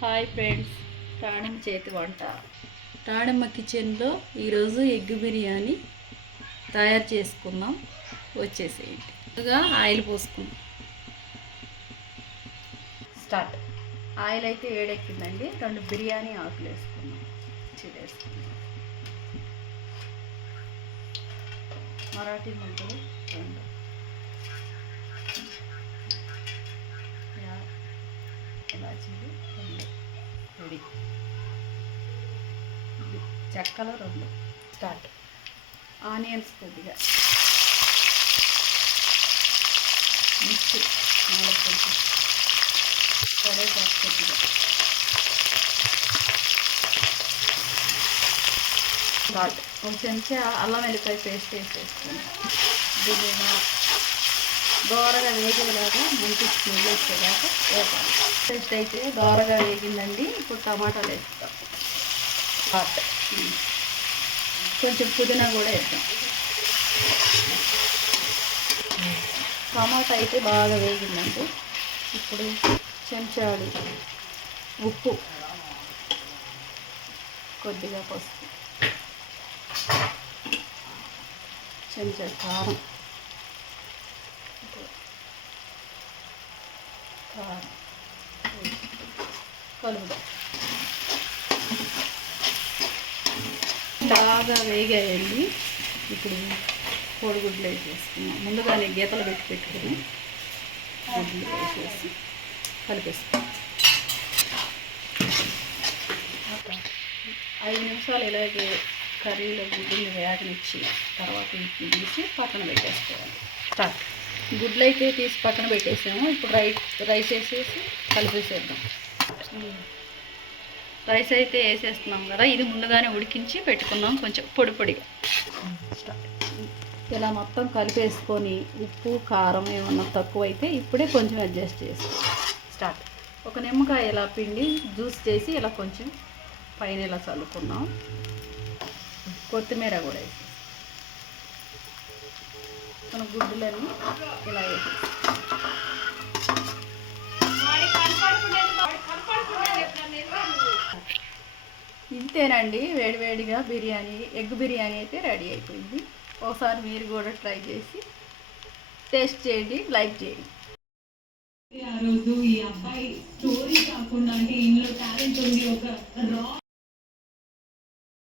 Hi friends, టాణిమ్మ చేతి వంట. టాణిమ్మ కిచెన్లో ఈరోజు ఎగ్ బిర్యానీ తయారు చేసుకుందాం. వచ్చేసేయండి. ముందుగా ఆయిల్ పోసుకుందాం. స్టార్ట్. ఆయిల్ అయితే వేడెక్కిందండి. 2 బిర్యానీ ఆకులు వేసుకుందాం. వేసుకుందాం. మరాఠీ ముగ్గులు 2, ఇలాచీలు 2 రెడీ. చెక్కలు 2. స్టార్ట్. ఆనియన్స్ కొద్దిగా మిర్చి 4 కొంచెం కరివేపాకు కొద్దిగా. స్టార్ట్. 1 చెంచా అల్లం వెల్లిపాయ పేస్ట్ వేసేసుకుని దీనిగా దోరగా వేగేలాగా మంచి స్మెల్ వచ్చేదాకా వేపాలి. పేస్ట్ అయితే దోరగా వేగిందండి. ఇప్పుడు టమాటాలు వేస్తాం. స్టార్ట్. కొంచెం పుదీనా కూడా వేద్దాం. టమాటా అయితే బాగా వేగిందండి. ఇప్పుడు చెంచాడు ఉప్పు, కొద్దిగా పసుపు, చెంచా కారం, కలుపుదాం. బాగా వేగాయండి. ఇప్పుడు కోడిగుడ్లు వేసేసుకున్నాం. ముందుగానే గీతలు పెట్టుకుని గుడ్లు వేసేసి కలిపేస్తాం. 5 నిమిషాలు ఇలాగే కర్రీలో గుడ్లు వేగనిచ్చి తర్వాత వీటిని తీసి పక్కన పెట్టేసుకోవాలి. స్టార్ట్. గుడ్లు అయితే తీసి పక్కన పెట్టేసాము. ఇప్పుడు రైస్ వేసేసి కలిపేసేద్దాం. రైస్ అయితే వేసేస్తున్నాం కదా, ఇది ముందుగానే ఉడికించి పెట్టుకున్నాం కొంచెం పొడి పొడిగా. ఇలా మొత్తం కలిపేసుకొని ఉప్పు కారం ఏమన్నా తక్కువైతే ఇప్పుడే కొంచెం అడ్జస్ట్ చేసుకో. స్టార్ట్. 1 నిమ్మకాయ ఇలా పిండి జ్యూస్ చేసి ఇలా కొంచెం పైన ఇలా చల్లుకున్నాం. కొత్తిమీర కూడా వేసి మన గుడ్డులన్నీ ఇలా వేసి ఇంతేనండి. వేడివేడిగా బిర్యానీ, ఎగ్ బిర్యానీ అయితే రెడీ అయిపోయింది. ఒకసారి మీరు కూడా ట్రై చేసి టేస్ట్ చేయండి, లైక్ చేయండి. ఆ రోజు ఈ అబ్బాయి స్టోరీ కాకుండా అంటే ఇందులో టాలెంట్ ఉంది, ఒక రా